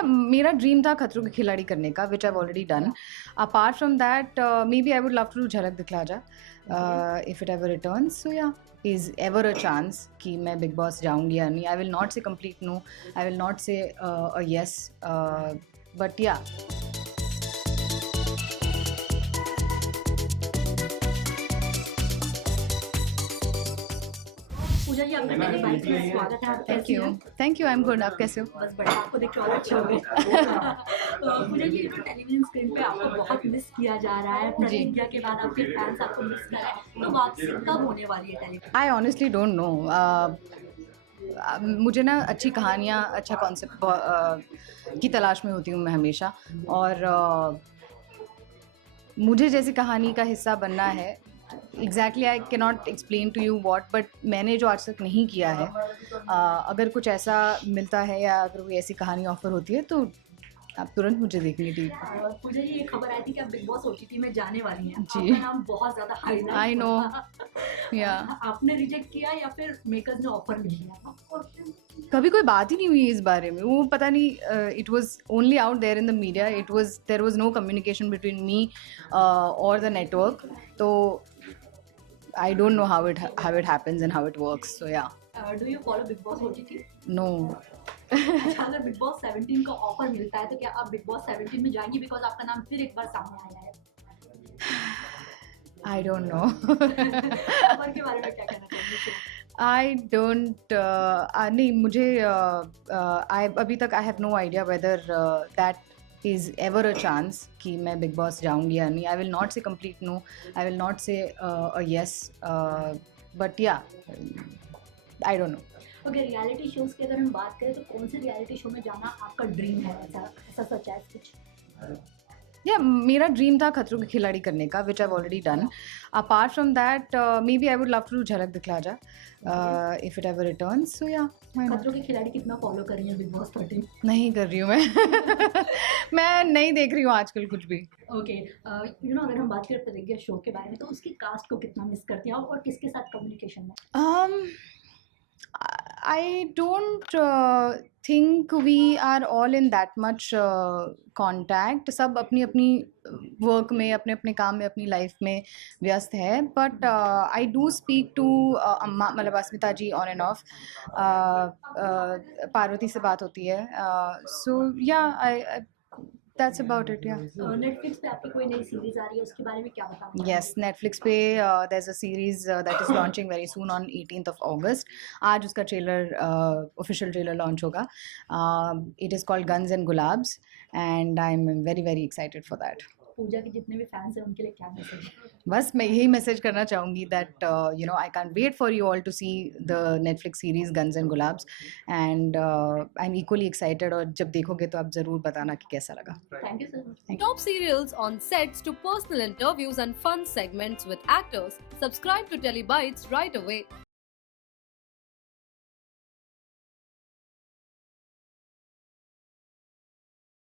या मेरा ड्रीम था खतरों के खिलाड़ी करने का, which I already done. Apart from that maybe I would love to do Jhalak Dikhla Jaa if it ever returns. So yeah, is ever a chance कि मैं बिग बॉस जाऊंगी या नहीं. I will not say complete no, I will not say a yes, but या. पूजा जी, आपका पहले bike में स्वागत है. आप कैसी हैं? Thank you. I am good. आप कैसे हो? बस बढ़िया, आपको देख के और अच्छे हो गए. तो पूजा जी, जो टेलीविजन स्क्रीन पे आपको बहुत मिस किया जा रहा है, प्रतिज्ञा के बाद आपके फैंस आपको मिस कर रहे हैं, तो वापसी कब होने वाली है television? I honestly don't know. मुझे ना अच्छी कहानियाँ, अच्छा कॉन्सेप्ट की तलाश में होती हूँ मैं हमेशा. और मुझे जैसी कहानी का हिस्सा बनना है, exactly I can not explain to you what, but मैंने जो आज तक नहीं किया है, अगर कुछ ऐसा मिलता है या अगर कोई ऐसी कहानी ऑफर होती है तो आप तुरंत मुझे देखनी थी. पूजा जी, ये खबर आई थी कि आप बिग बॉस ओटीटी में जाने वाली हैं. जी. आपका नाम बहुत ज्यादा हाईलाइट. I know. या आपने रिजेक्ट किया या फिर मेकर्स ने ऑफर नहीं किया? कभी कोई बात ही नहीं हुई इस बारे में. वो पता नहीं, it was only out there in the media. There was no communication between me और द नेटवर्क. तो I don't know how it happens and how it works. So yeah. Do you follow Bigg Boss OTT? No. अच्छा, अगर big boss 17 का offer मिलता है तो क्या आप बिग बॉस 17 में जाएंगी? बिकॉज आपका नाम फिर एक बार सामने आया है. आई डोंट नो. ऑफर के बारे में क्या कहना चाहेंगे? आई डोंट, नहीं मुझे अभी तक I have no idea whether that is ever a chance कि मैं बिग बॉस जाऊंगी या नहीं. I will not say complete no, I will not say a yes, but yeah, I don't know. Okay, reality shows की अगर हम बात करें तो कौन से रियलिटी शो में जाना आपका ड्रीम है? ऐसा सच है कुछ? या मेरा ड्रीम था खतरों के खिलाड़ी करने का, which I already done. Apart from that maybe I would love to do Jhalak Dikhla Jaa if it ever returns. So yeah, Khatron के खिलाड़ी कितना फॉलो कर रही हैं बिग बॉस 13? नहीं कर रही हूँ मैं. मैं नहीं देख रही हूँ आजकल कुछ भी. ओके, अगर हम बात करें प्रतिज्ञा शो के बारे में तो उसकी कास्ट को कितना मिस करती हैं आप और किसके साथ कम्युनिकेशन में? I don't think we are all in that much contact. सब अपनी अपनी वर्क में, अपने अपने काम में, अपनी लाइफ में व्यस्त है. But I do speak to Amma, मतलब Asmita ji, on and off. Parvati से बात होती है. सो या, that's about it. Yeah. Netflix पे आपकी कोई नई सीरीज आ रही है, उसके बारे में क्या बताओ? Yes, Netflix पे there's a series that is launching very soon on 18th of August. आज उसका ट्रेलर, ऑफिशियल ट्रेलर लॉन्च होगा. It is called Guns and Gulabs and I'm very very excited for that. पूजा के जितने भी fans हैं उनके लिए क्या मैसेज है? बस मैं यही मैसेज करना चाहूँगी that I can't wait for you all to see the Netflix series Guns and Gulabs and I'm equally excited. और जब देखोगे तो आप ज़रूर बताना कि कैसा लगा. Thank you so much. Top serials on sets to personal interviews and fun segments with actors. Subscribe to Telebytes right away.